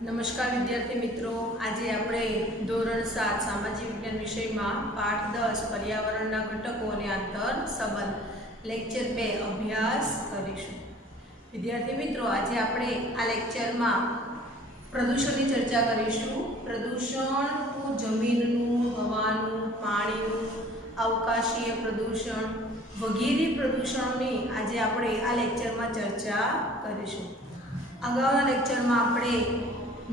नमस्कार विद्यार्थी मित्रों, आज આપણે ધોરણ 7 સામાજિક વિજ્ઞાન વિષયમાં પાઠ 10 પર્યાવરણના ઘટકો અને આંતર સંબંધ લેક્ચર 2 અભ્યાસ કરીશું। વિદ્યાર્થી મિત્રો, આજે આપણે આ લેક્ચરમાં પ્રદૂષણની ચર્ચા કરીશું। પ્રદૂષણ તો જમીનનું, હવાનું, પાણીનું, અવકાશીય પ્રદૂષણ વગેરે પ્રદૂષણની આજે આપણે આ લેક્ચરમાં ચર્ચા કરીશું। અગાઉના લેક્ચરમાં આપણે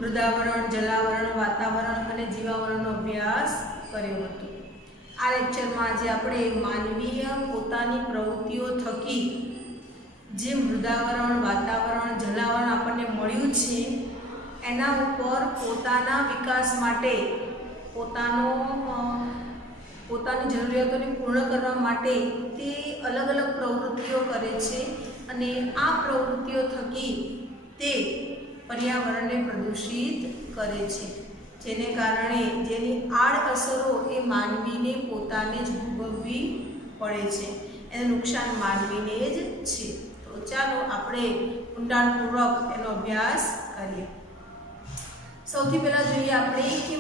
મૃદાવરણ, જલાવરણ, વાતાવરણ અને જીવાવરણનો અભ્યાસ કર્યો હતો। આ લેક્ચરમાં આજે આપણે માનવીય પોતાની પ્રવૃત્તિઓ થકી જે મૃદાવરણ, વાતાવરણ, જલાવરણ આપણને મળ્યું છે એના ઉપર પોતાના વિકાસ માટે પોતાની જરૂરિયાતોને પૂર્ણ કરવા માટે તે અલગ અલગ પ્રવૃત્તિઓ કરે છે અને આ પ્રવૃત્તિઓ થકી તે पर्यावरण ने प्रदूषित करे छे, जेने कारणे जेनी आड़असरो ए मानवी ने पोताने ज भोगववी पड़े छे, एनु नुकसान मानवी ने ज छे। तो चालो आपणे ઊંડાણપૂર્વक एनो अभ्यास करीए। सौथी पहेला जोईए आपणे कि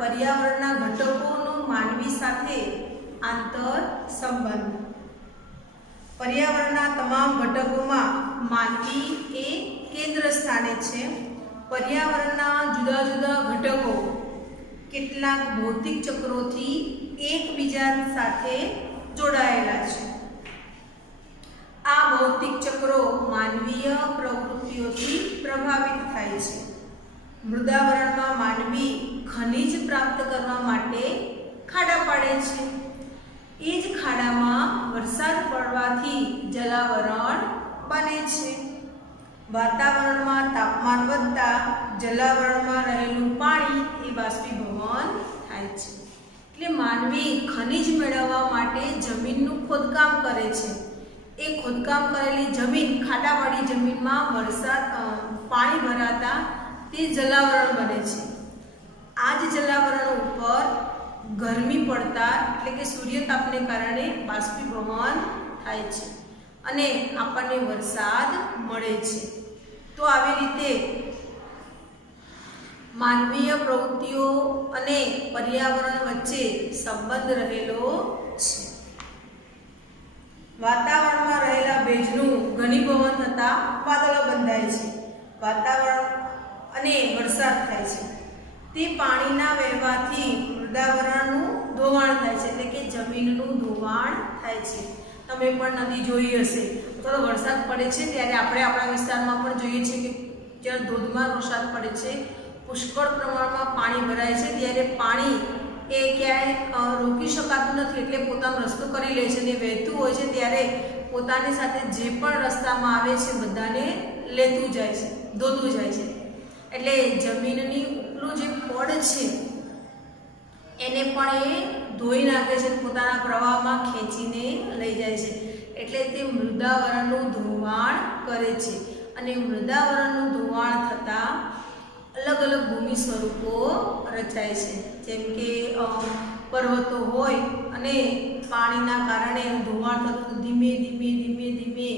पर्यावरणना घटकोनो मानवी साथे आंतर संबंध। पर्यावरणना तमाम घटकोमां मानवी ए केंद्र स्थाने छे। पर्यावरणना जुदा जुदा घटको केटलाक भौतिक चक्रोथी एकबीजा साथे जोड़ायेला छे। आ भौतिक चक्रो मानवीय प्रवृत्तिओथी प्रभावित थाय छे। मृदावरणमां मानवी खनिज प्राप्त करवा माटे खाड़ा पाडे छे। ए ज खाड़ामां वरसाद पड़वाथी जलावरण बने छे। वातावरण में तापमान वधता जलावरण में रहेलू पाणी ए बाष्पीभवन थाय छे। એટલે मानवी खनिज मेळववा माटे जमीननुं खोदकाम करे छे। ए खोदकाम करेली जमीन, खाडावाળી जमीनमां वरसाद पाणी भराता ते जलावरण बने छे। आ ज जलावरण उपर गरमी पड़ता એટલે કે सूर्यतापने कारणे बाष्पीभवन थाय छे અને આપણને વરસાદ મળે છે। तो આવી રીતે માનવીય પ્રવૃત્તિઓ અને પર્યાવરણ વચ્ચે સંબંધ રહેલો છે। વાતાવરણમાં રહેલા ભેજનું ઘનીભવન થતા વાદળો બંધાય છે। વાતાવરણ અને વરસાદ થાય છે। તે પાણીના વહેવાથી મૃદાવરણનું ધોવાણ થાય છે, એટલે કે જમીનનું ધોવાણ થાય છે। તમે પણ નદી જોઈ હશે અથવા વરસાદ પડે છે ત્યારે આપણે આપણા વિસ્તારમાં પણ જોઈએ છીએ કે જ્યારે ધોધમાર વરસાદ પડે છે, પુષ્કળ પ્રમાણમાં પાણી ભરાય છે, ત્યારે પાણી એ ક્યાંય રોકી શકાતું નથી, એટલે પોતાનો રસ્તો કરી લે છે અને વહેતું હોય છે ત્યારે પોતાની સાથે જે પણ રસ્તામાં આવે છે બધાને લેતું જાય છે, ધોતું જાય છે। એટલે જમીનની ઉપલું જે પડ છે એને પણ એ ધોઈ નાખે છે, પોતાના પ્રવાહમાં ખેંચીને લઈ જાય છે। એટલે તે મૃદાવરણનું ધોવાણ કરે છે અને મૃદાવરણનું ધોવાણ થતાં અલગ અલગ ભૂમિ સ્વરૂપો રચાય છે। જેમ કે પર્વતો હોય અને પાણીના કારણે ધોવાણ થતું ધીમે ધીમે ધીમે ધીમે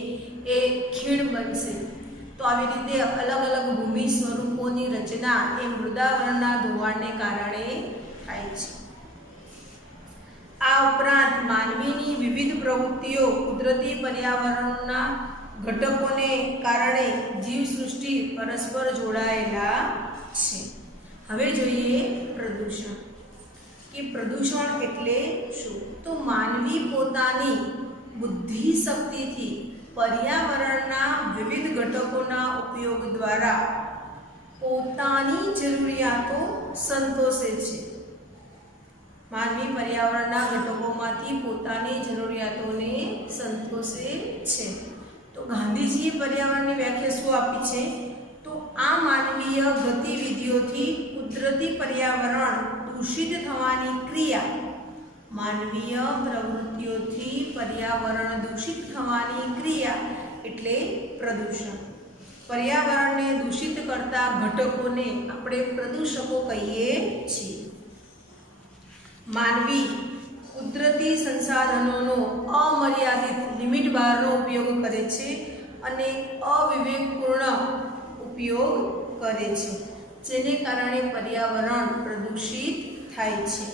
એ ખીણ બનશે। તો આવી રીતે અલગ અલગ ભૂમિ સ્વરૂપોની રચના એ મૃદાવરણના ધોવાણને કારણે થાય છે। આ ઉપરાંત માનવીની વિવિધ પ્રવૃત્તિઓ કુદરતી પર્યાવરણના ઘટકોને કારણે જીવસૃષ્ટિ પરસ્પર જોડાયેલા છે। હવે જોઈએ પ્રદૂષણ કે પ્રદૂષણ એટલે શું। તો માનવી પોતાની બુદ્ધિ શક્તિથી પર્યાવરણના વિવિધ ઘટકોના ઉપયોગ દ્વારા પોતાની જરૂરિયાતો સંતોષે છે। मानवी पर्यावरणना घटकोमांथी पोतानी जरूरियातोने संतोषे छे। तो गांधीजीए पर्यावरणनी व्याख्या शुं आपी छे? तो आ मानवीय गतिविधिओथी कुदरती पर्यावरण दूषित थवानी क्रिया, मानवीय प्रवृत्तिओथी पर्यावरण दूषित थवानी क्रिया एटले प्रदूषण। पर्यावरणने दूषित करता घटकोने आपणे प्रदूषको कहीए छीए। मानवी कुदरती संसाधनों अमर्यादित लिमिट बहारनो उपयोग करे छे अने अविवेकपूर्ण उपयोग करे छे। જેને કારણે પર્યાવરણ પ્રદૂષિત થાય છે।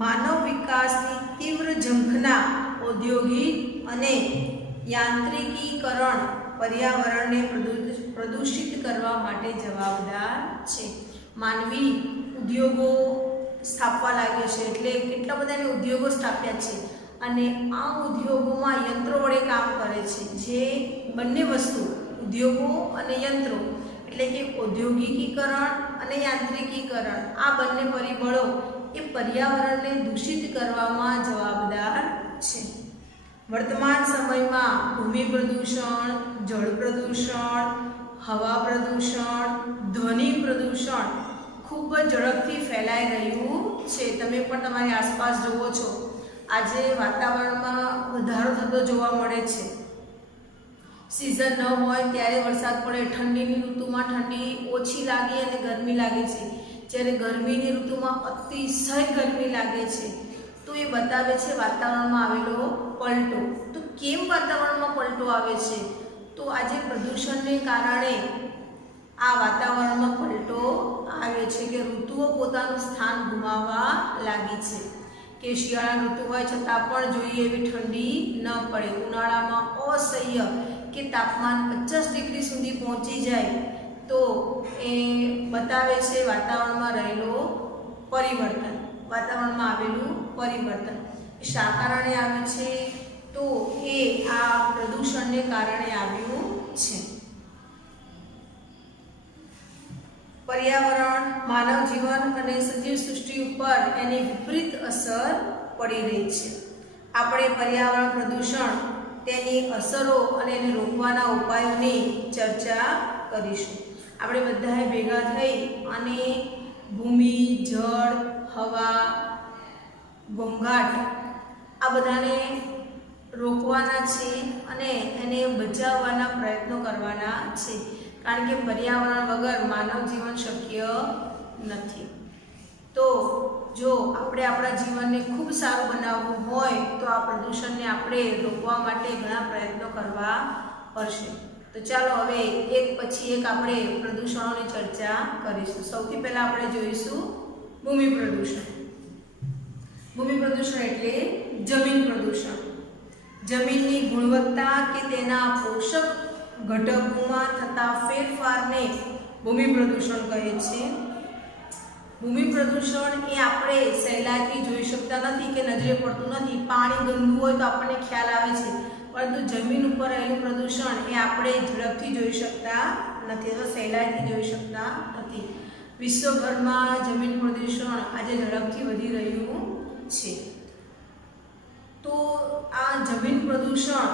માનવ વિકાસની તીવ્ર ઝંખના ઔદ્યોગિક અને યાંત્રિકીકરણ પર્યાવરણને પ્રદૂષિત કરવા માટે જવાબદાર છે। માનવી ઉદ્યોગો સ્થાપવા લાગે છે, એટલે કેટલા બધા ઉદ્યોગો સ્થાપ્યા છે અને આ ઉદ્યોગોમાં યંત્રો વડે કામ કરે છે। જે બંને વસ્તુ ઉદ્યોગો અને યંત્રો એટલે કે ઔદ્યોગિકીકરણ અને યાંત્રિકીકરણ આ બંને પરિબળો એ પર્યાવરણને દૂષિત કરવામાં જવાબદાર છે। વર્તમાન સમયમાં ભૂમિ પ્રદૂષણ, જળ પ્રદૂષણ, હવા પ્રદૂષણ, ધ્વનિ પ્રદૂષણ ખૂબ જ ઝડપથી ફેલાઈ રહ્યું છે। તમે પણ તમારી આસપાસ જુઓ છો, આજે વાતાવરણમાં વધારો થતો જોવા મળે છે। સિઝન ન હોય ત્યારે વરસાદ પડે, ઠંડીની ઋતુમાં ઠંડી ઓછી લાગે અને ગરમી લાગે છે, જ્યારે ગરમીની ઋતુમાં અતિશય ગરમી લાગે છે। તો એ બતાવે છે વાતાવરણમાં આવેલો પલટો। તો કેમ વાતાવરણમાં પલટો આવે છે? તો આજે પ્રદૂષણને કારણે આ વાતાવરણમાં પલટો આવે છે કે ઋતુઓ પોતાનું સ્થાન ગુમાવવા લાગી છે। કે શિયાળા ઋતુ હોય છતાં પણ જોઈએ એવી ઠંડી ન પડે, ઉનાળામાં અસહ્ય કે તાપમાન 50 ડિગ્રી સુધી પહોંચી જાય, તો એ બતાવે છે વાતાવરણમાં રહેલો પરિવર્તન, વાતાવરણમાં આવેલું પરિવર્તન શા કારણે આવ્યું છે? તો એ આ પ્રદૂષણને કારણે આવ્યું છે। પર્યાવરણ, માનવ જીવન અને સજીવ સૃષ્ટિ ઉપર એની વિપરીત અસર પડી રહી છે। આપણે પર્યાવરણ પ્રદૂષણ, તેની અસરો અને એને રોકવાના ઉપાયોની ચર્ચા કરીશું। આપણે બધાએ ભેગા થઈ અને ભૂમિ, જળ, હવા, ઘોંઘાટ આ બધાને રોકવાના છે અને એને બચાવવાના પ્રયત્નો કરવાના છે, કારણ કે પર્યાવરણ વગર માનવ જીવન શક્ય નથી। તો જો આપણે આપણા જીવનને ખૂબ સારું બનાવવું હોય તો આ પ્રદૂષણને આપણે રોકવા માટે ઘણા પ્રયત્નો કરવા પડશે। તો ચાલો હવે એક પછી એક આપણે પ્રદૂષણોની ચર્ચા કરીશું। સૌથી પહેલાં આપણે જોઈશું ભૂમિ પ્રદૂષણ। ભૂમિ પ્રદૂષણ એટલે જમીન પ્રદૂષણ। જમીનની ગુણવત્તા કે તેના પોષક ઘટકોમાં થતા ફેરફારને ભૂમિ પ્રદૂષણ કહે છે। ભૂમિ પ્રદૂષણ એ આપણે સહેલાઈથી જોઈ શકતા નથી કે નજરે પડતું નથી। પાણી ગંદુ હોય તો આપણને ખ્યાલ આવે છે, પરંતુ જમીન ઉપર રહેલું પ્રદૂષણ એ આપણે ઝડપથી જોઈ શકતા નથી, તો સહેલાઈથી જોઈ શકતા નથી। વિશ્વભરમાં જમીન પ્રદૂષણ આજે ઝડપથી વધી રહ્યું છે। તો આ જમીન પ્રદૂષણ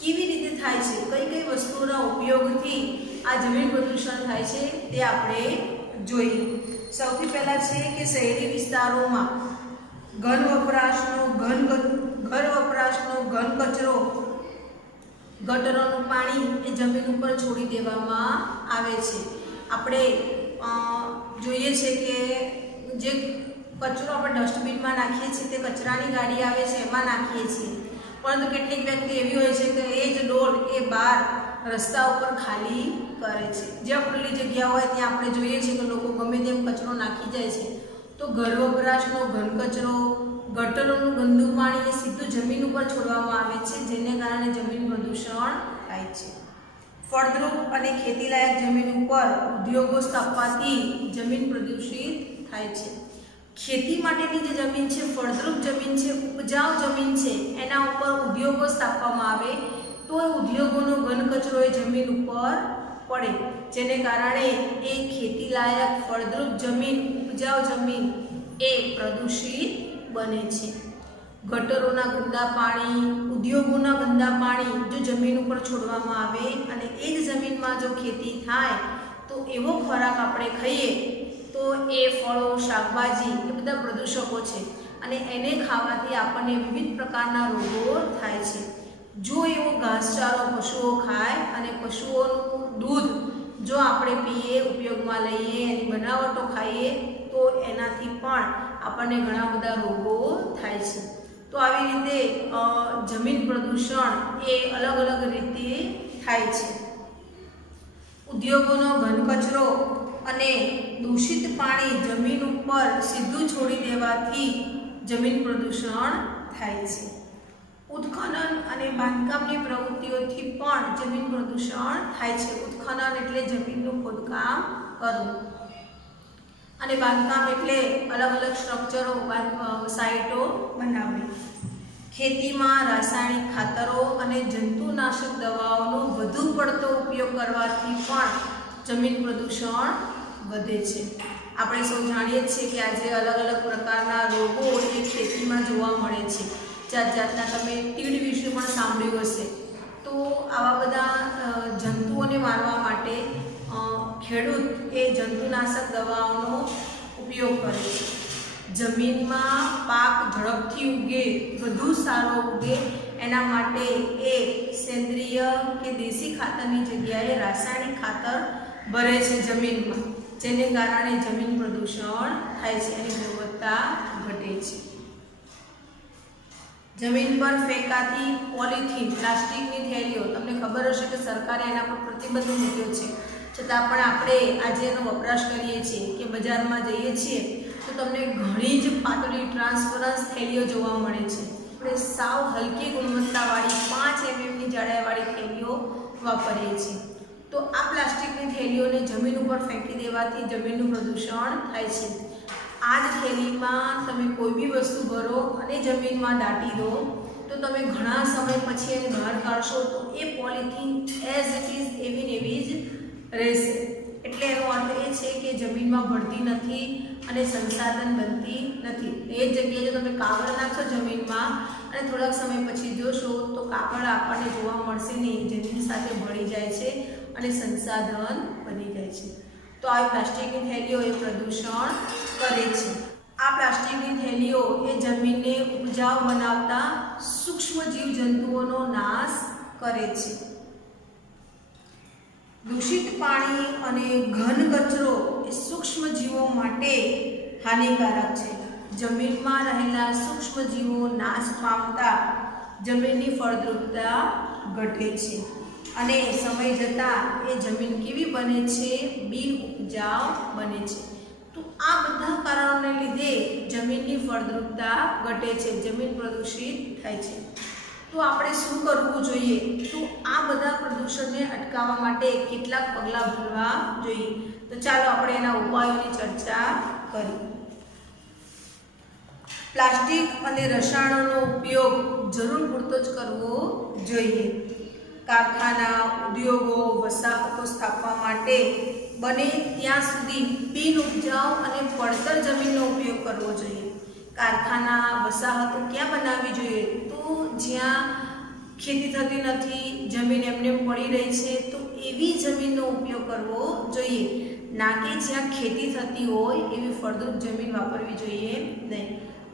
કેવી રીતે થાય છે, કઈ કઈ વસ્તુઓના ઉપયોગથી આ જમીન પ્રદૂષણ થાય છે તે આપણે જોઈએ। સૌથી પહેલાં છે કે શહેરી વિસ્તારોમાં ઘર વપરાશનો ઘન કચરો, ગટરોનું પાણી એ જમીન ઉપર છોડી દેવામાં આવે છે। આપણે જોઈએ છે કે જે કચરો આપણે ડસ્ટબિનમાં નાખીએ છીએ તે કચરાની ગાડી આવે છે એમાં નાખીએ છીએ, પરંતુ કેટલીક વ્યક્તિ એવી હોય છે કે એ જ ડોલ એ બહાર રસ્તા ઉપર ખાલી કરે છે। જ્યાં ખુલ્લી જગ્યા હોય ત્યાં આપણે જોઈએ છીએ કે લોકો ગમે તેમ કચરો નાખી જાય છે। તો ઘર વપરાશનો ઘન કચરો, ગટરોનું ગંદુ પાણી એ સીધું જમીન ઉપર છોડવામાં આવે છે, જેને કારણે જમીન પ્રદૂષણ થાય છે। ફળદ્રુપ અને ખેતીલાયક જમીન ઉપર ઉદ્યોગો સ્થાપવાથી જમીન પ્રદૂષિત થાય છે। ખેતી માટેની જે જમીન છે, ફળદ્રુપ જમીન છે, ઉપજાઉ જમીન છે, એના ઉપર ઉદ્યોગો સ્થાપવામાં આવે તો ઉદ્યોગોનો ઘન કચરો એ જમીન ઉપર પડે, જેને કારણે એ ખેતીલાયક ફળદ્રુપ જમીન, ઉપજાઉ જમીન એ પ્રદૂષિત બને છે। ગટરોના ગંદા પાણી, ઉદ્યોગોના ગંદા પાણી જો જમીન ઉપર છોડવામાં આવે અને એ જ જમીનમાં જો ખેતી થાય તો એવો ખોરાક આપણે ખાઈએ તો એ ફળો, શાકભાજી એ બધા પ્રદૂષકો છે અને એને ખાવાથી આપણને વિવિધ પ્રકારના રોગો થાય છે। જો એવો ઘાસચારો પશુઓ ખાય અને પશુઓનું દૂધ જો આપણે પીએ, ઉપયોગમાં લઈએ, એની બનાવટો ખાઈએ તો એનાથી પણ આપણને ઘણા બધા રોગો થાય છે। તો આવી રીતે જમીન પ્રદૂષણ એ અલગ અલગ રીતે થાય છે। ઉદ્યોગોનો ઘન કચરો અને દૂષિત પાણી જમીન ઉપર સીધું છોડી દેવાથી જમીન પ્રદૂષણ થાય છે. ઉત્ખનન અને બાંધકામની પ્રવૃત્તિઓથી પણ જમીન પ્રદૂષણ થાય છે. ઉત્ખનન એટલે જમીનનું ખોદકામ કરવું અને બાંધકામ એટલે અલગ અલગ સ્ટ્રક્ચરો સાઇટો બનાવવી. ખેતીમાં રાસાયણિક ખાતરો અને જંતુનાશક દવાઓનો વધુ પડતો ઉપયોગ કરવાથી પણ જમીન પ્રદૂષણ વધે છે. આપણે સૌ જાણીએ છીએ કે આજે અલગ અલગ પ્રકારના રોગો એ ખેતીમાં જોવા મળે છે. જાત જાતના તમે તીડ વિશે પણ સાંભળ્યું હશે. તો આવા બધા જંતુઓને મારવા માટે ખેડૂત એ જંતુનાશક દવાઓનો ઉપયોગ કરે છે. જમીનમાં પાક ઝડપથી ઉગે, વધુ સારો ઉગે એના માટે એ સેન્દ્રિય કે દેશી ખાતરની જગ્યાએ રાસાયણિક ખાતર ભરે છે જમીનમાં, જેને કારણે જમીન પ્રદૂષણ થાય છે, એની ગુણવત્તા ઘટે છે. જમીન પર ફેંકાતી પોલિથીન, પ્લાસ્ટિકની થેલીઓ, તમને ખબર હશે કે સરકારે એના પર પ્રતિબંધ મૂક્યો છે, છતાં પણ આપણે આજે એનો વપરાશ કરીએ છીએ કે બજારમાં જઈએ છીએ તો તમને ઘણી જ પાતળી ટ્રાન્સપરન્સ થેલીઓ જોવા મળે છે. આપણે સાવ હલકી ગુણવત્તાવાળી 5 mm જાડાઈવાળી થેલીઓ વાપરીએ છીએ. તો આ પ્લાસ્ટિકની થેલીઓને જમીન ઉપર ફેંકી દેવાથી જમીનનું પ્રદૂષણ થાય છે. આ જ થેલીમાં તમે કોઈ બી વસ્તુ ભરો અને જમીનમાં દાટી દો તો તમે ઘણા સમય પછી એને બહાર કાઢશો તો એ પોલિથીન એઝ ઇટ ઇઝ એવી ને એવી જ રહેશે. એટલે એનો અર્થ એ છે કે જમીનમાં ભળતી નથી અને સંસાધન બનતી નથી. એ જ જગ્યાએ જો તમે કાગળ નાખશો જમીનમાં અને થોડાક સમય પછી જોશો તો કાગળ આપણને જોવા મળશે નહીં, જમીન સાથે ભળી જાય છે અને સંસાધન બની જાય છે. તો આવી પ્લાસ્ટિકની થેલીઓ એ પ્રદૂષણ કરે છે. આ પ્લાસ્ટિકની થેલીઓ એ જમીનને ઉપજાઉ બનાવતા સૂક્ષ્મ જીવજંતુઓનો નાશ કરે છે. દૂષિત પાણી અને ઘન કચરો એ સૂક્ષ્મ જીવો માટે હાનિકારક છે. જમીનમાં રહેલા સૂક્ષ્મ જીવો નાશ પામતા જમીનની ફળદ્રુપતા ઘટે છે અને સમય જતાં એ જમીન કેવી બને છે? બિન ઉપજાઉ બને છે. તો આ બધા કારણોને લીધે જમીનની ફળદ્રુપતા ઘટે છે, જમીન પ્રદૂષિત થાય છે. તો આપણે શું કરવું જોઈએ? તો આ બધા પ્રદૂષણને અટકાવવા માટે કેટલાક પગલાં ભરવા જોઈએ. તો ચાલો આપણે એના ઉપાયોની ચર્ચા કરીએ. પ્લાસ્ટિક અને રસાયણોનો ઉપયોગ જરૂર પૂરતો જ કરવો જોઈએ. કારખાના, ઉદ્યોગો, વસાહતો સ્થાપવા માટે બને ત્યાં સુધી બિન ઉપજાઉ અને પડતર જમીનનો ઉપયોગ કરવો જોઈએ. કારખાના, વસાહતો ક્યાં બનાવવી જોઈએ? તો જ્યાં ખેતી થતી નથી, જમીન એમને પડી રહી છે, તો એવી જમીનનો ઉપયોગ કરવો જોઈએ, ના કે જ્યાં ખેતી થતી હોય એવી ફળદ્રુપ જમીન વાપરવી જોઈએ નહીં.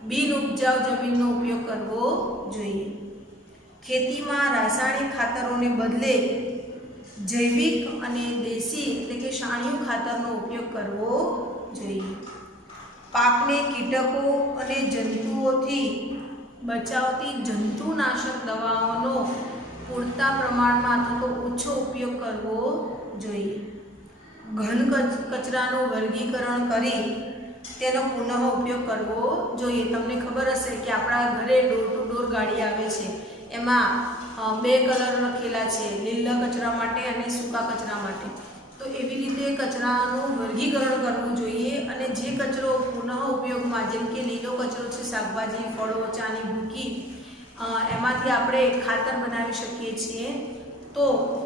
બિન ઉપજાઉ જમીનનો ઉપયોગ કરવો જોઈએ. ખેતીમાં રાસાયણિક ખાતરોને બદલે જૈવિક અને દેશી એટલે કે છાણિયું ખાતરનો ઉપયોગ કરવો જોઈએ. પાકને કીટકો અને જંતુઓથી બચાવતી જંતુનાશક દવાઓનો પૂરતા પ્રમાણમાં અથવા તો ઓછો ઉપયોગ કરવો જોઈએ. ઘન કચરાનું વર્ગીકરણ કરી તેનો પુનઃ ઉપયોગ કરવો જોઈએ. તમને ખબર હશે કે આપણા ઘરે ડોર ટુ ડોર ગાડી આવે છે, એમાં 2 કલર લખેલા છે, લીલા કચરા માટે અને સૂકા કચરા માટે. તો એવી રીતે કચરાનું વર્ગીકરણ કરવું જોઈએ અને જે કચરો પુનઃ ઉપયોગમાં, જેમ કે લીલો કચરો છે, શાકભાજી, ફળો, ચાની ભૂકી, એમાંથી આપણે ખાતર બનાવી શકીએ છીએ. તો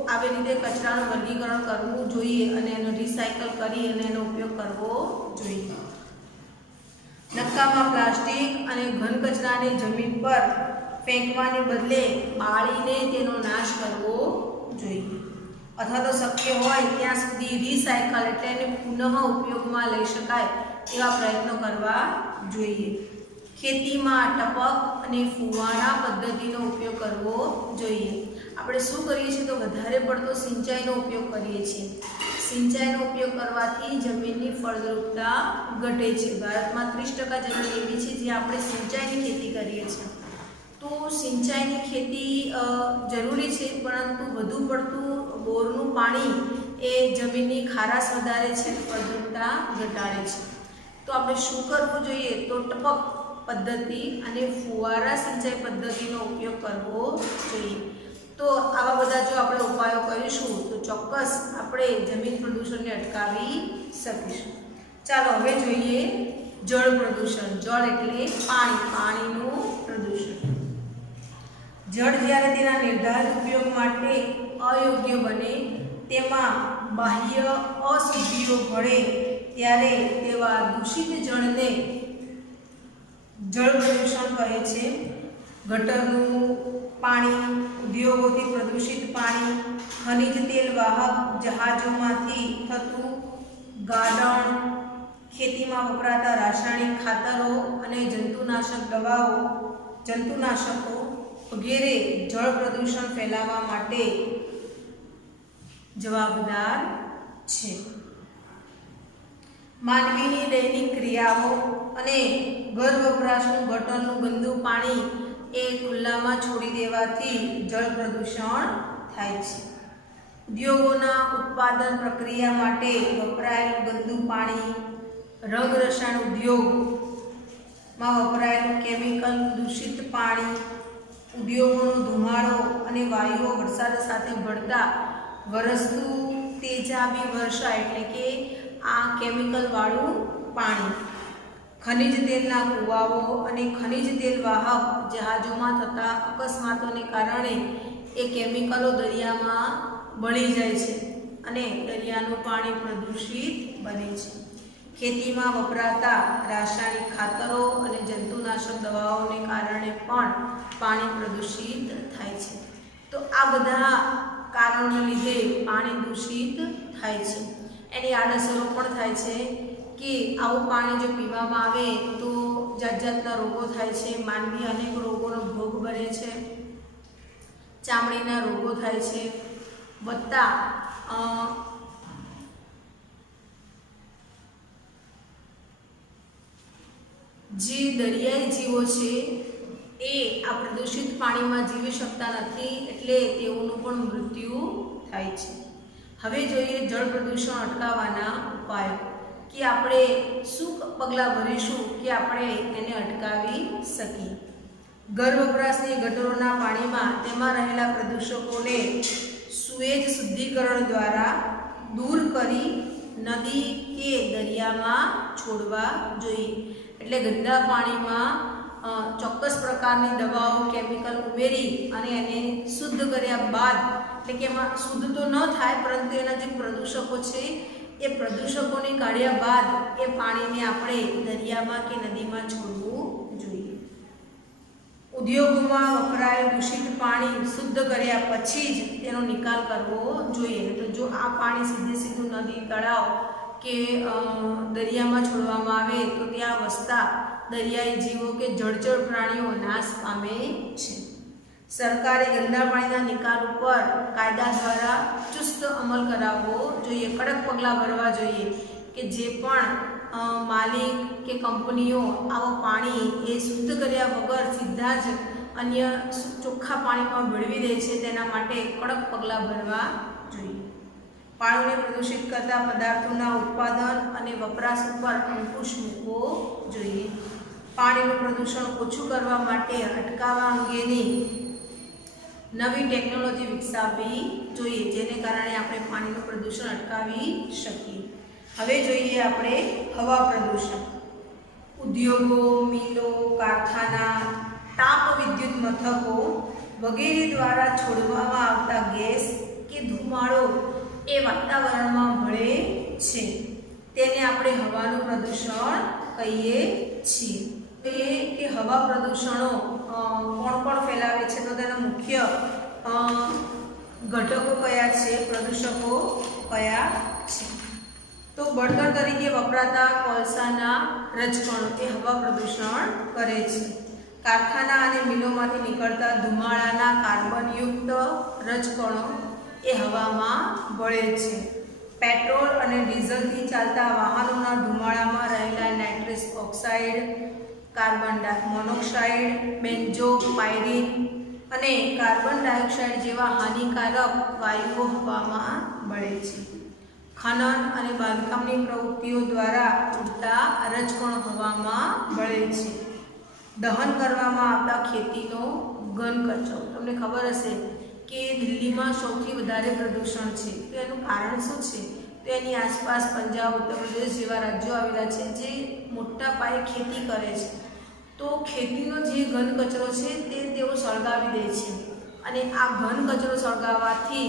આવી રીતે કચરાનું વર્ગીકરણ કરવું જોઈએ અને એનો રિસાયકલ કરી અને એનો ઉપયોગ કરવો જોઈએ. નકામા પ્લાસ્ટિક અને ઘન કચરાને જમીન પર ફેંકવાને બદલે બાળીને તેનો નાશ કરવો જોઈએ, અથવા તો શક્ય હોય ત્યાં સુધી રિસાયકલ એટલે એને પુનઃ ઉપયોગમાં લઈ શકાય એવા પ્રયત્નો કરવા જોઈએ. ખેતીમાં ટપક અને ફુવારા પદ્ધતિનો ઉપયોગ કરવો જોઈએ. આપણે શું કરીએ છીએ તો વધારે પડતો સિંચાઈનો ઉપયોગ કરીએ છીએ. સિંચાઈનો ઉપયોગ કરવાથી જમીનની ફળદ્રુપતા ઘટે છે. ભારતમાં 30% જમીન એવી છે જે આપણે સિંચાઈની ખેતી કરીએ છીએ. તો સિંચાઈની ખેતી જરૂરી છે, પરંતુ વધુ પડતું બોરનું પાણી એ જમીનની ખારાશ વધારે છે, ફળદ્રુપતા ઘટાડે છે। તો આપણે શું કરવું જોઈએ? તો ટપક પદ્ધતિ અને ફુવારા સિંચાઈ પદ્ધતિનો ઉપયોગ કરવો જોઈએ। તો આવા બધા જો આપણે ઉપાયો કરીશું તો ચોક્કસ આપણે જમીન પ્રદૂષણને અટકાવી શકીશું। ચાલો હવે જોઈએ જળ પ્રદૂષણ। જળ એટલે પાણી, પાણીનું પ્રદૂષણ। જળ જ્યારે તેના નિર્ધારિત ઉપયોગ માટે અયોગ્ય બને, તેમાં બાહ્ય અશુદ્ધિઓ ભળે, ત્યારે તેવા દૂષિત જળને જળ પ્રદૂષણ કહે છે। ગટરનું પાણી, ઉદ્યોગોથી પ્રદૂષિત પાણી, ખનિજ તેલ વાહક જહાજોમાંથી થતું ગાળણ, ખેતીમાં વપરાતા રાસાયણિક ખાતરો અને જંતુનાશકો વગેરે જળ પ્રદૂષણ ફેલાવવા માટે જવાબદાર છે। માનવીની દૈનિક ક્રિયાઓ અને ઘર વપરાશનું ગટરનું ગંદુ પાણી એ ખુલ્લામાં છોડી દેવાથી જળ પ્રદૂષણ થાય છે। ઉદ્યોગોના ઉત્પાદન પ્રક્રિયા માટે વપરાયેલું ગંદુ પાણી, રંગ રસાયણ ઉદ્યોગમાં વપરાયેલું કેમિકલ દૂષિત પાણી, ઉદ્યોગોનો ધુમાડો અને વાયુઓ વરસાદ સાથે ભળતા વરસતું તેજાબી વર્ષા એટલે કે આ કેમિકલવાળું પાણી, ખનિજ તેલના કૂવાઓ અને ખનિજ તેલ વાહક જહાજોમાં થતા અકસ્માતોને કારણે એ કેમિકલો દરિયામાં ભળી જાય છે અને દરિયાનું પાણી પ્રદૂષિત બને છે। ખેતીમાં વપરાતા રાસાયણિક ખાતરો અને જંતુનાશક દવાઓને કારણે પણ પાણી પ્રદૂષિત થાય છે। તો આ બધા કારણોને લીધે પાણી દૂષિત થાય છે। એની આડઅસરો પણ થાય છે કે આવું પાણી જો પીવામાં આવે તો જાત જાતના રોગો થાય છે। માનવી અનેક રોગોનો ભોગ બને છે, ચામડીના રોગો થાય છે, વધતા જે દરિયાઈ જીવો છે એ આ પ્રદૂષિત પાણીમાં જીવી શકતા નથી, એટલે તેઓનું પણ મૃત્યુ થાય છે। હવે જોઈએ જળ પ્રદૂષણ અટકાવવાના ઉપાયો કે આપણે શું પગલાં ભરીશું કે આપણે એને અટકાવી શકીએ। ઘર વપરાશની ગટરોના પાણીમાં તેમાં રહેલા પ્રદૂષકોને સુએજ શુદ્ધિકરણ દ્વારા દૂર કરી નદી કે દરિયામાં છોડવા જોઈએ। એટલે ગંદા પાણીમાં ચોક્કસ પ્રકારની દવાઓ, કેમિકલ ઉમેરી અને એને શુદ્ધ કર્યા બાદ, એટલે કે એમાં શુદ્ધ તો ન થાય પરંતુ એના જે પ્રદૂષકો છે એ પ્રદૂષકોને કાઢ્યા બાદ એ પાણીને આપણે દરિયામાં કે નદીમાં છોડવું જોઈએ। ઉદ્યોગોમાં વપરાયેલ દૂષિત પાણી શુદ્ધ કર્યા પછી જ તેનો નિકાલ કરવો જોઈએ। તો જો આ પાણી સીધું નદી, તળાવ કે દરિયામાં છોડવામાં આવે તો ત્યાં વસતા દરિયાઈ જીવો કે જળચર પ્રાણીઓ નાશ પામે છે। સરકારે ગંદા પાણીના નિકાલ ઉપર કાયદા દ્વારા ચુસ્ત અમલ કરાવવો જોઈએ, કડક પગલાં ભરવા જોઈએ કે જે પણ માલિક કે કંપનીઓ આવું પાણી એ શુદ્ધ કર્યા વગર સીધા જ અન્ય ચોખ્ખા પાણીમાં ભેળવી દે છે તેના માટે કડક પગલાં ભરવા જોઈએ। પાણીને પ્રદૂષિત કરતા પદાર્થોના ઉત્પાદન અને વપરાશ ઉપર અંકુશ મૂકવો જોઈએ। પાણીનું પ્રદૂષણ ઓછું કરવા માટે અટકાવવા અંગેની નવી ટેકનોલોજી વિકસાવવી જોઈએ, જેને કારણે આપણે પાણીનું પ્રદૂષણ અટકાવી શકીએ। હવે જોઈએ આપણે હવા પ્રદૂષણ। ઉદ્યોગો, મિલો, કારખાના, તાપ વિદ્યુત મથકો વગેરે દ્વારા છોડવામાં આવતા ગેસ કે ધુમાડો એ વાતાવરણમાં ભળે છે, તેને આપણે હવાનું પ્રદૂષણ કહીએ છીએ। કે હવા પ્રદૂષણો કોણ ફેલાવે છે? તો તેના મુખ્ય ઘટકો કયા છે, પ્રદૂષકો કયા છે? તો બળતણ તરીકે વપરાતા કોલસાના રજકણો એ હવા પ્રદૂષણ કરે છે। કારખાના અને મિલોમાંથી નીકળતા ધુમાડાના કાર્બનયુક્ત રજકણો એ હવામાં ભળે છે। પેટ્રોલ અને ડીઝલથી ચાલતા વાહનોના ધુમાડામાં રહેલા નાઇટ્રસ ઓક્સાઇડ, કાર્બન મોનોક્સાઇડ, બેન્ઝોપાયરીન અને કાર્બન ડાયોક્સાઇડ જેવા હાનિકારક વાયુઓ હવામાં ભળે છે। ખનન અને બાંધકામની પ્રવૃત્તિઓ દ્વારા ઉડતા રજકણો હવામાં ભળે છે. દહન કરવામાં આવતા ખેતીનો ઘન કચરો. તમને ખબર હશે કે દિલ્હીમાં સૌથી વધારે પ્રદૂષણ છે. તો એનું કારણ શું છે? તો એની આસપાસ પંજાબ, ઉત્તર પ્રદેશ જેવા રાજ્યો આવેલા છે જે મોટા પાયે ખેતી કરે છે. તો ખેતીનો જે ઘન કચરો છે તે તેઓ સળગાવી દે છે અને આ ઘન કચરો સળગાવવાથી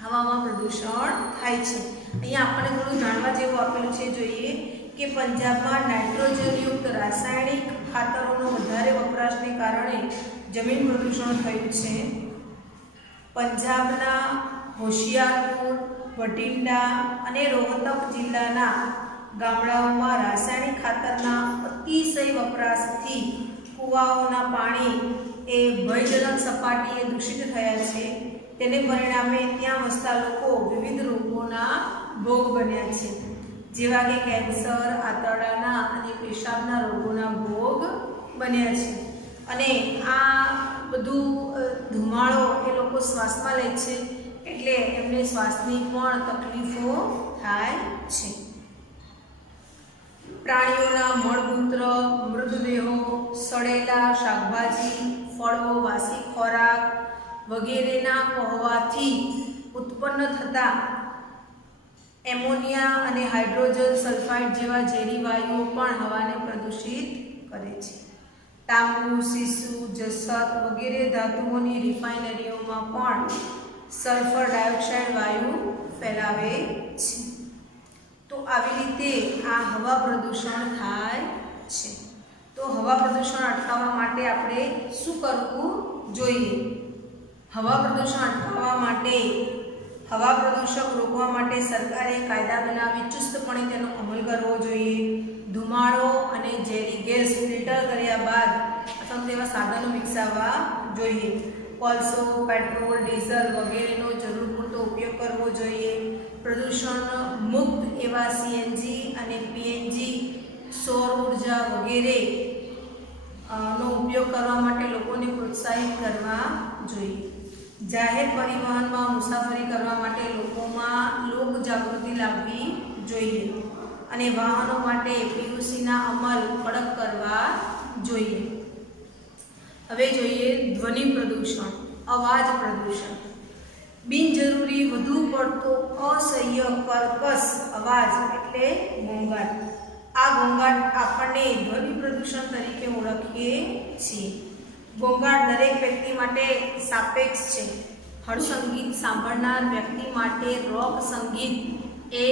હવામાં પ્રદૂષણ થાય છે. અહીંયા આપણને થોડું જાણવા જેવું આપેલું છે. જોઈએ કે પંજાબમાં નાઇટ્રોજનયુક્ત રાસાયણિક ખાતરોનો વધારે વપરાશને કારણે જમીન પ્રદૂષણ થયું છે. પંજાબના હોશિયારપુર, ભટિંડા અને રોહતક જિલ્લાના ગામડાઓમાં રાસાયણિક ખાતરના અતિશય વપરાશથી કૂવાઓના પાણી એ ભયજનક સપાટીએ દૂષિત થયા છે. તેને પરિણામે ત્યાં વસતા લોકો વિવિધ રોગોના ભોગ બન્યા છે, જેવા કે કેન્સર, આંતરડાના અને પેશાબના રોગોના ભોગ બન્યા છે. અને આ બધું ધુમાડો એ લોકો શ્વાસમાં લે છે એટલે એમને શ્વાસની પણ તકલીફો થાય છે. પ્રાણીઓના મળમૂત્ર, મૃતદેહો, સડેલા શાકભાજી, ફળો, વાસી ખોરાક વગેરેના વહાવવાથી ઉત્પન્ન થતા એમોનિયા અને હાઇડ્રોજન સલ્ફાઇડ જેવા ઝેરી વાયુઓ પણ હવાને પ્રદૂષિત કરે છે. તાંબુ, સીસુ, જસત વગેરે ધાતુઓની રિફાઇનરીઓમાં પણ સલ્ફર ડાયોક્સાઇડ વાયુ ફેલાવે છે. તો આવી રીતે આ હવા પ્રદૂષણ થાય છે. તો હવા પ્રદૂષણ અટકાવવા માટે આપણે શું કરવું જોઈએ? હવા પ્રદૂષણ અટકાવવા માટે, હવા પ્રદૂષક રોકવા માટે સરકારે કાયદા બનાવી ચુસ્તપણે તેનો અમલ કરવો જોઈએ. ધુમાડો અને ઝેરી ગેસ ફિલ્ટર કર્યા બાદ અથવા તેવા સાધનો વિકસાવવા જોઈએ. કોલસો, પેટ્રોલ, ડીઝલ વગેરેનો જરૂર પૂરતો ઉપયોગ કરવો જોઈએ. પ્રદૂષણ મુક્ત એવા સીએનજી અને પીએનજી, સૌર ઉર્જા વગેરે નો ઉપયોગ કરવા માટે લોકોને પ્રોત્સાહિત કરવા જોઈએ. જાહેર પરિવહનમાં મુસાફરી કરવા માટે લોકોમાં લોક જાગૃતિ લાવવી જોઈએ અને વાહનો માટે પીયુસીના અમલ કડક કરવા જોઈએ. હવે જોઈએ ધ્વનિ પ્રદૂષણ, અવાજ પ્રદૂષણ. બિનજરૂરી વધુ પડતો અસહ્ય કર્કશ અવાજ એટલે ઘોંઘાટ. આ ઘોંઘાટ આપણને ધ્વનિ પ્રદૂષણ તરીકે ઓળખીએ છીએ. ઘોંઘાટ દરેક વ્યક્તિ માટે સાપેક્ષ છે. હળવું સંગીત સાંભળનાર વ્યક્તિ માટે રોક સંગીત એ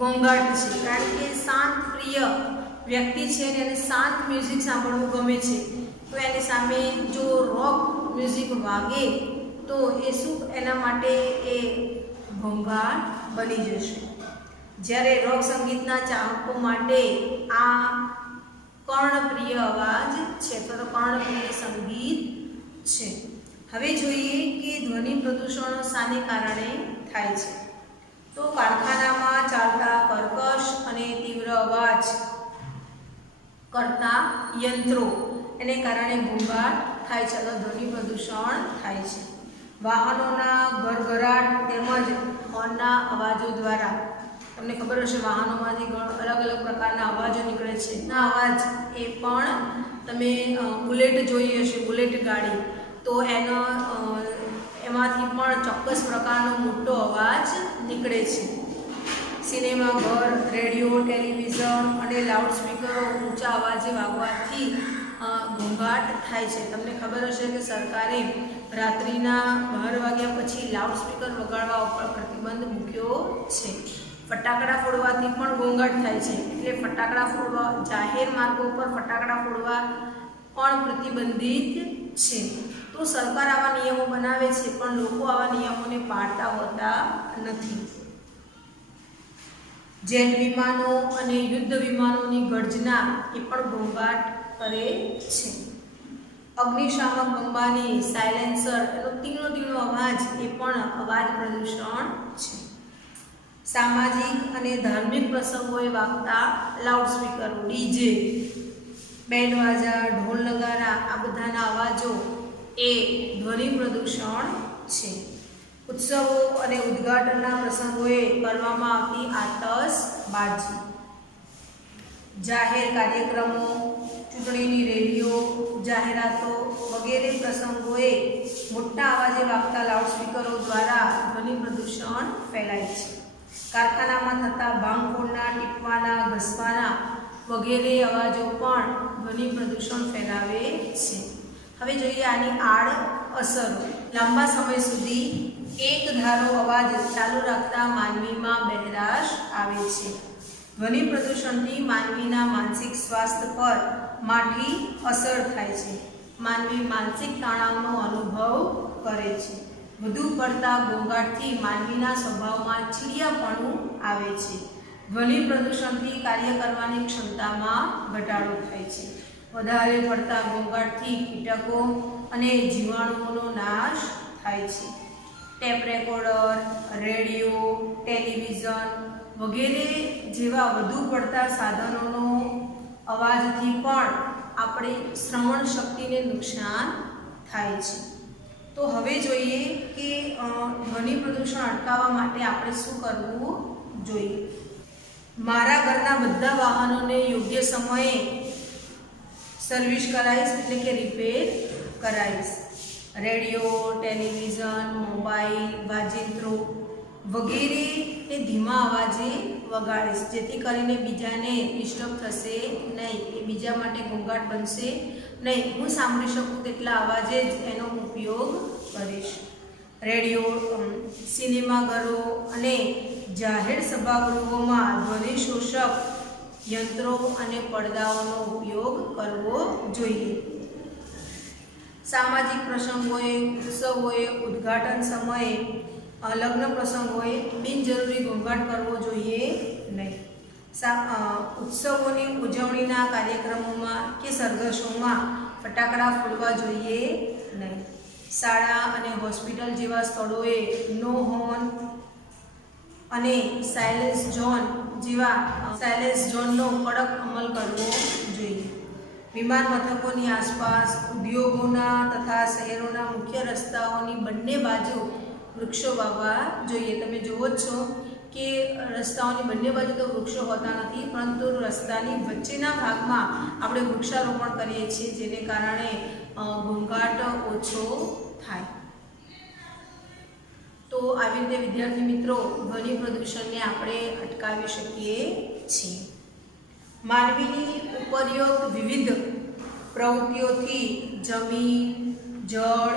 ઘોંઘાટ છે, કારણ કે શાંત પ્રિય વ્યક્તિ છે અને એને શાંત મ્યુઝિક સાંભળવું ગમે છે. તો એની સામે જો રોક મ્યુઝિક વાગે તો એ શું એના માટે એ ઘોંઘાટ બની જશે. જ્યારે રોક સંગીતના ચાહકો માટે આ કર્ણપ્રિય અવાજ છે, તો કર્ણપ્રિય સંગીત છે. હવે જોઈએ કે ધ્વનિ પ્રદૂષણ શાને કારણે થાય છે. તો કારખાનામાં ચાલતા કર્કશ અને તીવ્ર અવાજ કરતા યંત્રો એને કારણે ઘોંઘાટ થાય છે, અથવા ધ્વનિ પ્રદૂષણ થાય છે. વાહનોના ગરગરાટ તેમજ હોર્નના અવાજો દ્વારા, તમને ખબર હશે વાહનોમાંથી અલગ અલગ પ્રકારના અવાજો નીકળે છે. ના અવાજ એ પણ તમે બુલેટ જોઈ હશે, બુલેટ ગાડી, તો એમાંથી પણ ચોક્કસ પ્રકારનો મોટો અવાજ નીકળે છે. સિનેમાઘર, રેડિયો, ટેલિવિઝન અને લાઉડસ્પીકરો ઊંચા અવાજે વાગવાથી ઘોંઘાટ થાય છે. તમને ખબર હશે કે સરકારે રાત્રિના 12 વાગ્યા પછી લાઉડસ્પીકર વગાડવા ઉપર પ્રતિબંધ મૂક્યો છે. ફટાકડા ફોડવાથી પણ ઘોંઘાટ થાય છે, એટલે ફટાકડા ફોડવા, જાહેર માર્ગો પર ફટાકડા ફોડવા પણ પ્રતિબંધિત છે. તો સરકાર આવા નિયમો બનાવે છે, પણ લોકો આવા નિયમોને પાળતા હોતા નથી. જેટ વિમાનો અને યુદ્ધ વિમાનોની ગર્જના એ પણ ઘોંઘાટ કરે છે. અગ્નિશામક બંબાની સાયલેન્સર એનો તીણો તીણો અવાજ એ પણ અવાજ પ્રદૂષણ છે. સામાજિક અને ધાર્મિક પ્રસંગોએ વાગતા લાઉડસ્પીકરો, ડીજે, બેન્ડ વાજા, ઢોલ નગારા, આ બધાના અવાજો એ ધ્વનિ પ્રદૂષણ છે. ઉત્સવો અને ઉદ્ઘાટનના પ્રસંગોએ કરવામાં આવતી આતશબાજી, જાહેર કાર્યક્રમો, ચૂંટણીની રેલીઓ, જાહેરાતો વગેરે પ્રસંગોએ મોટા અવાજે વાગતા લાઉડસ્પીકરો દ્વારા ધ્વનિ પ્રદૂષણ ફેલાય છે. કારખાનામાં થતા ભાંગફોડના, ટીપવાના, ઘસવાના વગેરે અવાજો પણ ધ્વનિ પ્રદૂષણ ફેલાવે છે. હવે જોઈએ આની આડઅસરો. લાંબા સમય સુધી એક ધારો અવાજ ચાલુ રાખતા માનવીમાં બહેરાશ આવે છે. ધ્વનિ પ્રદૂષણથી માનવીના માનસિક સ્વાસ્થ્ય પર માઠી અસર થાય છે. માનવી માનસિક તણાવનો અનુભવ કરે છે. વધુ પડતા ઘોંઘાટથી માનવીના સ્વભાવમાં ચીડિયાપણું આવે છે. ધ્વનિ પ્રદૂષણથી કાર્ય કરવાની ક્ષમતામાં ઘટાડો થાય છે. વધારે પડતા ઘોંઘાટથી કીટકો અને જીવાણુઓનો નાશ થાય છે. ટેપ રેકોર્ડર, રેડિયો, ટેલિવિઝન વગેરે જેવા વધુ પડતા સાધનોનો અવાજથી પણ આપણે શ્રવણ શક્તિને નુકસાન થાય છે. તો હવે જોઈએ કે ધ્વનિ પ્રદૂષણ અટકાવવા માટે આપણે શું કરવું જોઈએ. મારા ઘરના બધા વાહનોને યોગ્ય સમયે સર્વિસ કરાવીશ, એટલે કે રિપેર કરાવીશ. રેડિયો, ટેલિવિઝન, મોબાઈલ, વાજિંત્રો વગેરે એ ધીમા અવાજે વગાડીશ, જેથી કરીને બીજાને ડિસ્ટર્બ થશે નહીં, એ બીજા માટે ઘોંઘાટ બનશે નહીં. હું સાંભળી શકું તેટલા અવાજે જ એનો ઉપયોગ કરીશ. રેડિયો, સિનેમાઘરો અને જાહેર સભાગૃહોમાં ધ્વનિ શોષક યંત્રો અને પડદાઓનો ઉપયોગ કરવો જોઈએ. સામાજિક પ્રસંગોએ, ઉત્સવોએ, ઉદ્ઘાટન સમયે, લગ્ન પ્રસંગોએ બિનજરૂરી ઘોંઘાટ કરવો જોઈએ નહીં. ઉત્સવોની ઉજવણીના કાર્યક્રમોમાં કે સરઘસોમાં ફટાકડા ફોડવા જોઈએ નહીં. શાળા અને હોસ્પિટલ જેવા સ્થળોએ નો હોર્ન અને સાયલેન્સ ઝોનનો કડક અમલ કરવો જોઈએ. વિમાન મથકોની આસપાસ, ઉદ્યોગોના તથા શહેરોના મુખ્ય રસ્તાઓની બંને બાજુ વૃક્ષો વાવવા જોઈએ. તમે જુઓ જ છો કે રસ્તાઓની બંને બાજુ તો વૃક્ષો હોતા નથી, પરંતુ રસ્તાની વચ્ચેના ભાગમાં આપણે વૃક્ષારોપણ કરીએ છીએ, જેને કારણે ઘોંઘાટ ઓછો થાય. તો આવી રીતે વિદ્યાર્થી મિત્રો ધ્વનિ પ્રદૂષણને આપણે અટકાવી શકીએ છીએ. માનવીની ઉપરયોગ વિવિધ પ્રવૃત્તિઓથી જમીન, જળ,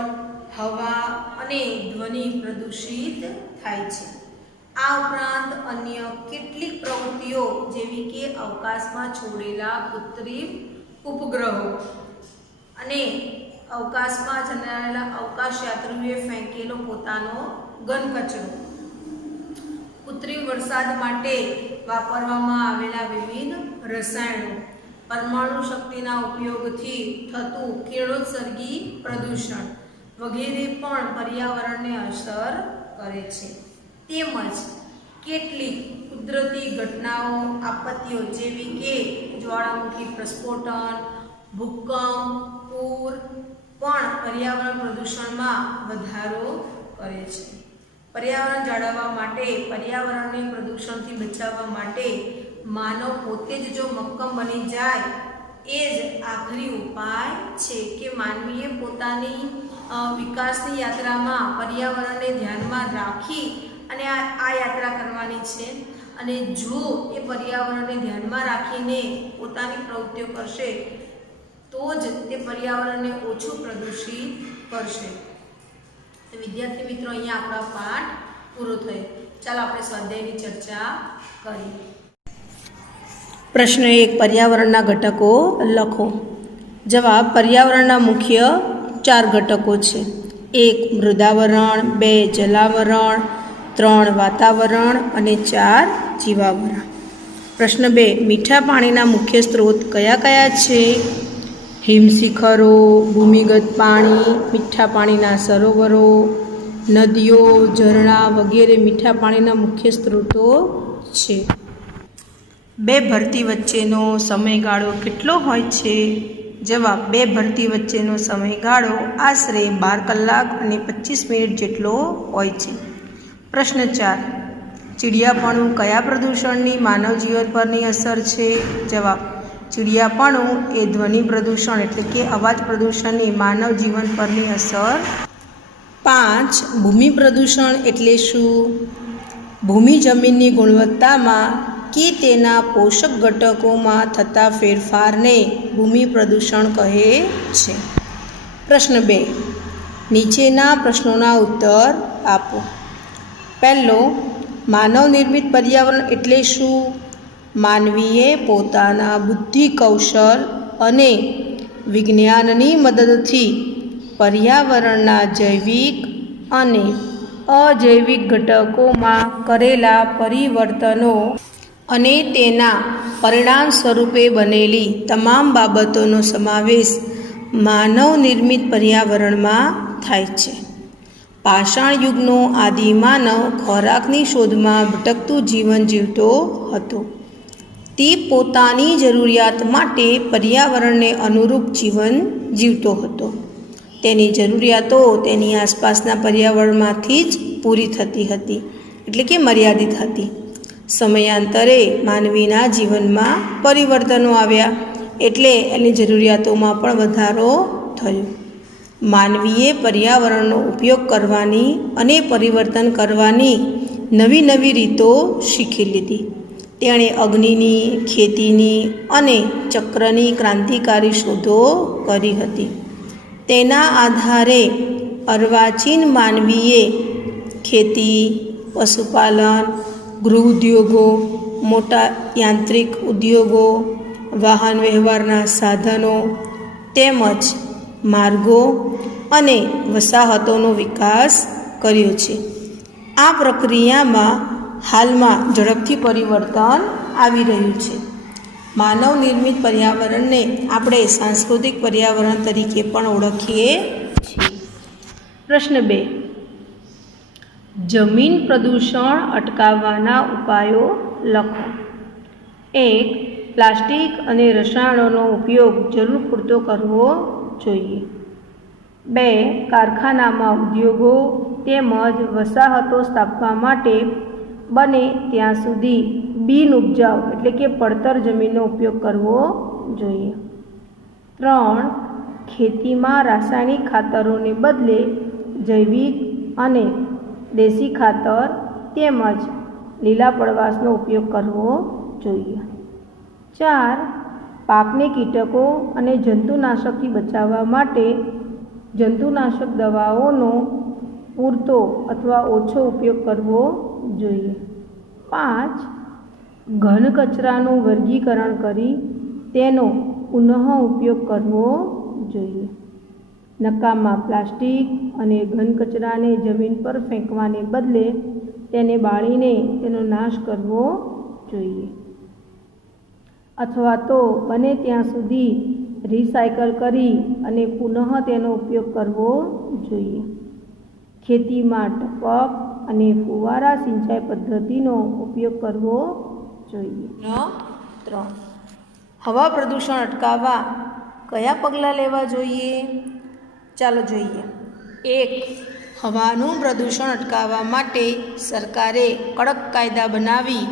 હવા અને ધ્વનિ પ્રદૂષિત થાય છે. આ ઉપરાંત અન્ય કેટલીક પ્રવૃત્તિઓ જેવી કે અવકાશમાં છોડેલા કૃત્રિમ ઉપગ્રહો અને અવકાશમાં જનારેલા અવકાશ યાત્રીઓએ ફેંકેલો પોતાનો ઘન કચરો, કૃત્રિમ વરસાદ માટે વાપરવામાં આવેલા વિવિધ રસાયણો, પરમાણુ શક્તિના ઉપયોગથી થતું કિરણોત્સર્ગી પ્રદૂષણ વગેરે પણ પર્યાવરણને અસર કરે છે. તેમજ કેટલીક કુદરતી ઘટનાઓ, આપત્તિઓ જેવી કે જ્વાળામુખી પ્રસ્ફોટન, ભૂકંપ, પૂર પણ પર્યાવરણ પ્રદૂષણમાં વધારો કરે છે. પર્યાવરણ જાળવવા માટે, પર્યાવરણને પ્રદૂષણથી બચાવવા માટે માનવ પોતે જ જો મક્કમ બની જાય એ જ આખરી ઉપાય છે કે માનવીએ પોતાની વિકાસની યાત્રામાં પર્યાવરણને ધ્યાનમાં રાખી અને આ યાત્રા કરવાની છે. અને જો એ પર્યાવરણને ધ્યાનમાં રાખીને પોતાની પ્રવૃત્તિઓ કરશે તો જ તે પર્યાવરણને ઓછું પ્રદૂષિત કરશે. તો વિદ્યાર્થી મિત્રો, અહીંયા આપણો પાઠ પૂરો થયો. ચાલો આપણે સ્વાધ્યાયની ચર્ચા કરીએ. પ્રશ્ન 1, પર્યાવરણના ઘટકો લખો. જવાબ: પર્યાવરણના મુખ્ય 4 ઘટકો છે. 1 મૃદાવરણ, 2 જલાવરણ, 3 વાતાવરણ અને 4 જીવાવરણ. પ્રશ્ન 2, મીઠા પાણીના મુખ્ય સ્ત્રોત કયા કયા છે? હિમશિખરો, ભૂમિગત પાણી, મીઠા પાણીના સરોવરો, નદીઓ, ઝરણા વગેરે મીઠા પાણીના મુખ્ય સ્ત્રોતો છે. 2 ભરતી વચ્ચેનો સમયગાળો કેટલો હોય છે? જવાબ, બે ભરતી વચ્ચેનો સમયગાળો આશરે 12 કલાક અને 25 મિનિટ જેટલો હોય છે. પ્રશ્ન 4, ચીડિયાપણું કયા પ્રદૂષણની માનવ જીવન પરની અસર છે? જવાબ, ચીડિયાપણું એ ધ્વનિ પ્રદૂષણ એટલે કે અવાજ પ્રદૂષણની માનવ જીવન પરની અસર. 5, ભૂમિ પ્રદૂષણ એટલે શું? ભૂમિ જમીનની ગુણવત્તામાં કે તેના પોષક ઘટકોમાં થતા ફેરફારને ભૂમિ પ્રદૂષણ કહે છે. પ્રશ્ન 2, નીચેના પ્રશ્નોના ઉત્તર આપો. પહેલો, માનવ નિર્મિત પર્યાવરણ એટલે શું? માનવીએ પોતાના બુદ્ધિ કૌશલ અને વિજ્ઞાનની મદદથી પર્યાવરણના જૈવિક અને અજૈવિક ઘટકોમાં કરેલા પરિવર્તનો અને તેના પરિણામ સ્વરૂપે બનેલી તમામ બાબતોનો સમાવેશ માનવ નિર્મિત પર્યાવરણમાં થાય છે. પાષાણ યુગનો આદિમાનવ ખોરાકની શોધમાં ભટકતું જીવન જીવતો હતો. તે પોતાની જરૂરિયાત માટે પર્યાવરણને અનુરૂપ જીવન જીવતો હતો. તેની જરૂરિયાતો તેની આસપાસના પર્યાવરણમાંથી જ પૂરી થતી હતી, એટલે કે મર્યાદિત હતી. સમયાંતરે માનવીના જીવનમાં પરિવર્તનો આવ્યા એટલે એની જરૂરિયાતોમાં પણ વધારો થયો. માનવીએ પર્યાવરણનો ઉપયોગ કરવાની અને પરિવર્તન કરવાની નવી નવી રીતો શીખી લીધી. તેણે અગ્નિની, ખેતીની અને ચક્રની ક્રાંતિકારી શોધો કરી હતી. તેના આધારે અર્વાચીન માનવીએ ખેતી, પશુપાલન, ગૃહ ઉદ્યોગો, મોટા યાંત્રિક ઉદ્યોગો, વાહન વ્યવહારના સાધનો તેમજ માર્ગો અને વસાહતોનો વિકાસ કર્યો છે. આ પ્રક્રિયામાં હાલમાં ઝડપથી પરિવર્તન આવી રહ્યું છે. માનવ નિર્મિત પર્યાવરણને આપણે સાંસ્કૃતિક પર્યાવરણ તરીકે પણ ઓળખીએ છીએ. પ્રશ્ન 2, જમીન પ્રદૂષણ અટકાવવાના ઉપાયો લખો. 1, પ્લાસ્ટિક અને રસાયણોનો ઉપયોગ જરૂર પૂરતો કરવો જોઈએ. 2, કારખાનામાં ઉદ્યોગો તેમજ વસાહતો સ્થાપવા માટે બને ત્યાં સુધી બિન ઉપજાઉ એટલે કે પડતર જમીનનો ઉપયોગ કરવો જોઈએ. 3, ખેતીમાં રાસાયણિક ખાતરોને બદલે જૈવિક અને દેશી ખાતર તેમજ લીલા પડવાશનો ઉપયોગ કરવો જોઈએ. 4, પાકને કીટકો અને જંતુનાશકથી બચાવવા માટે જંતુનાશક દવાઓનો પૂરતો અથવા ઓછો ઉપયોગ કરવો જોઈએ. 5, ઘન કચરાનું વર્ગીકરણ કરી તેનો પુનઃ ઉપયોગ કરવો જોઈએ. નકામા પ્લાસ્ટિક અને ઘન કચરાને જમીન પર ફેંકવાને બદલે તેને બાળીને તેનો નાશ કરવો જોઈએ અથવા તો બને ત્યાં સુધી રિસાયકલ કરી અને પુનઃ તેનો ઉપયોગ કરવો જોઈએ. ખેતીમાં ટપક અને ફુવારા સિંચાઈ પદ્ધતિનો ઉપયોગ કરવો જોઈએ. 3, હવા પ્રદૂષણ અટકાવવા કયા પગલાં લેવા જોઈએ? ચાલો જોઈએ. 1, હવાનું પ્રદૂષણ અટકાવવા માટે સરકારે કડક કાયદા બનાવી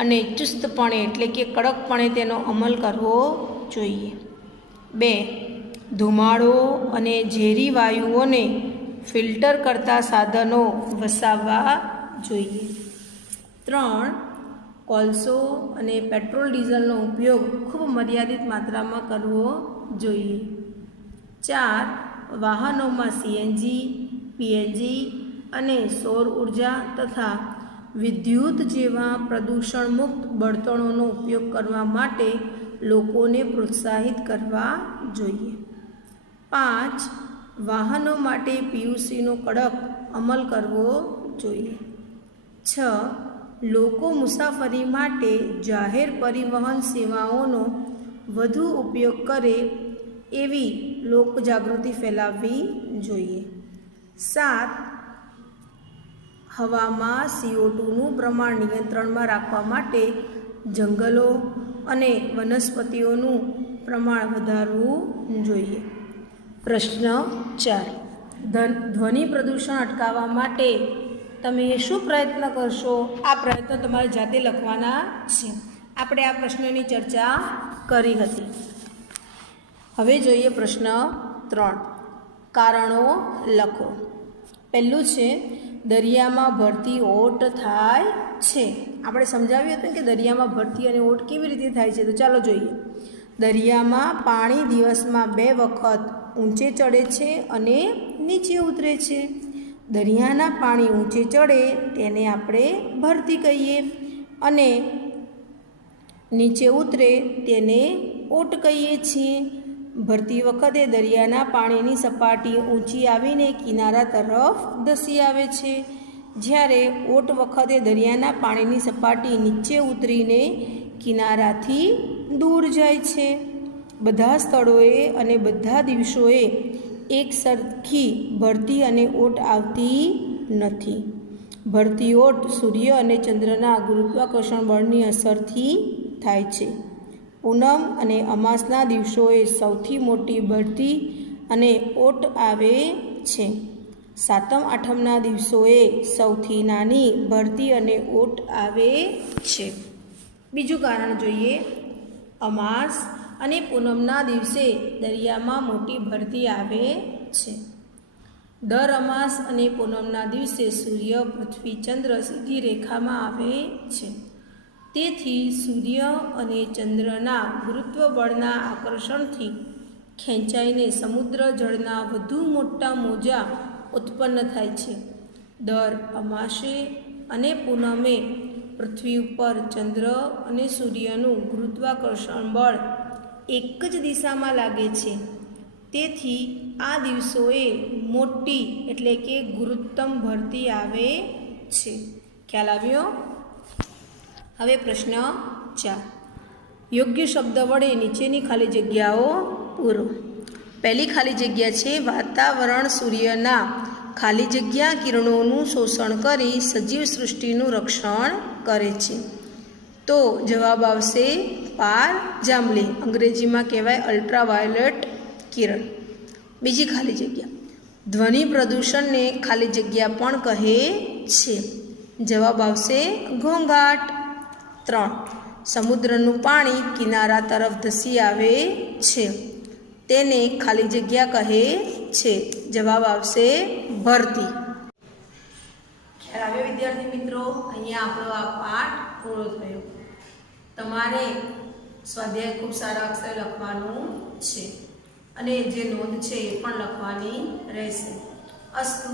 અને ચુસ્તપણે એટલે કે કડકપણે તેનો અમલ કરવો જોઈએ. 2, ધુમાડો અને ઝેરી વાયુઓને ફિલ્ટર કરતા સાધનો વસાવવા જોઈએ. 3, કોલસો અને પેટ્રોલ ડીઝલનો ઉપયોગ ખૂબ મર્યાદિત માત્રામાં કરવો જોઈએ. 4, વાહનોમાં સીએનજી, પીએનજી અને સૌર ઉર્જા તથા વિદ્યુત જેવા પ્રદૂષણમુક્ત બળતણોનો ઉપયોગ કરવા માટે લોકોને પ્રોત્સાહિત કરવા જોઈએ. 5, વાહનો માટે પીયુસીનો કડક અમલ કરવો જોઈએ. 6, લોકો મુસાફરી માટે જાહેર પરિવહન સેવાઓનો વધુ ઉપયોગ કરે એવી લોકજાગૃતિ ફેલાવવી જોઈએ. 7, હવામાં CO2નું પ્રમાણ નિયંત્રણમાં રાખવા માટે જંગલો અને વનસ્પતિઓનું પ્રમાણ વધારવું જોઈએ. પ્રશ્ન 4. ધ્વનિ પ્રદૂષણ અટકાવવા માટે તમે શું પ્રયત્ન કરશો? આ પ્રયત્નો તમારે જાતે લખવાના છે. આપણે આ પ્રશ્નની ચર્ચા કરી હતી. હવે જોઈએ પ્રશ્ન 3. કારણો લખો. પહેલું છે દરિયામાં ભરતી ઓટ થાય છે. આપણે સમજાવ્યું હતું કે દરિયામાં ભરતી અને ઓટ કેવી રીતે થાય છે. તો ચાલો જોઈએ. દરિયામાં પાણી દિવસમાં 2 વખત ઊંચે ચડે છે અને નીચે ઉતરે છે. દરિયાના પાણી ઊંચે ચડે તેને આપણે ભરતી કહીએ અને નીચે ઉતરે તેને ઓટ કહીએ છીએ. ભરતી વખતે દરિયાના પાણીની સપાટી ઊંચી આવીને કિનારા તરફ ધસી આવે છે, જ્યારે ઓટ વખતે દરિયાના પાણીની સપાટી નીચે ઉતરીને કિનારાથી દૂર જાય છે. બધા સ્થળોએ અને બધા દિવસોએ એક સરખી ભરતી અને ઓટ આવતી નથી. ભરતી ઓટ સૂર્ય અને ચંદ્રના ગુરુત્વાકર્ષણ બળની અસરથી થાય છે. પૂનમ અને અમાસના દિવસોએ સૌથી મોટી ભરતી અને ઓટ આવે છે. સાતમ આઠમના દિવસોએ સૌથી નાની ભરતી અને ઓટ આવે છે. બીજું કારણ જોઈએ. અમાસ અને પૂનમના દિવસે દરિયામાં મોટી ભરતી આવે છે. દર અમાસ અને પૂનમના દિવસે સૂર્ય, પૃથ્વી, ચંદ્ર સીધી રેખામાં આવે છે. તેથી સૂર્ય અને ચંદ્રના ગુરુત્વ બળના આકર્ષણથી ખેંચાઈને સમુદ્ર જળના વધુ મોટા મોજા ઉત્પન્ન થાય છે. દર અમાસે અને પૂનમે પૃથ્વી ઉપર ચંદ્ર અને સૂર્યનું ગુરુત્વાકર્ષણ બળ એક જ દિશામાં લાગે છે. તેથી આ દિવસોએ મોટી એટલે કે ગુરુત્તમ ભરતી આવે છે. ખ્યાલ આવ્યો? હવે પ્રશ્ન 4. યોગ્ય શબ્દ વડે નીચેની ખાલી જગ્યાઓ પૂરો. પહેલી ખાલી જગ્યા છે વાતાવરણ સૂર્યના ખાલી જગ્યા કિરણોનું શોષણ કરી સજીવ સૃષ્ટિનું રક્ષણ કરે છે. તો જવાબ આવશે પાર જાંબલી. અંગ્રેજીમાં કહેવાય અલ્ટ્રાવાયોલેટ કિરણ. બીજી ખાલી જગ્યા ધ્વનિ પ્રદૂષણને ખાલી જગ્યા પણ કહે છે. જવાબ આવશે ઘોંઘાટ. 3. સમુદ્રનું પાણી કિનારા તરફ ધસી આવે છે, તેને ખાલી જગ્યા કહે છે. જવાબ આવશે ભરતી. ખ્યાલ આવ્યો વિદ્યાર્થી મિત્રો? અહીંયા આપણો આ પાઠ પૂરો થયો. તમારે સ્વાધ્યાય ખૂબ સારા અક્ષરે લખવાનું છે અને જે નોંધ છે એ પણ લખવાની રહેશે. અસ્તુ.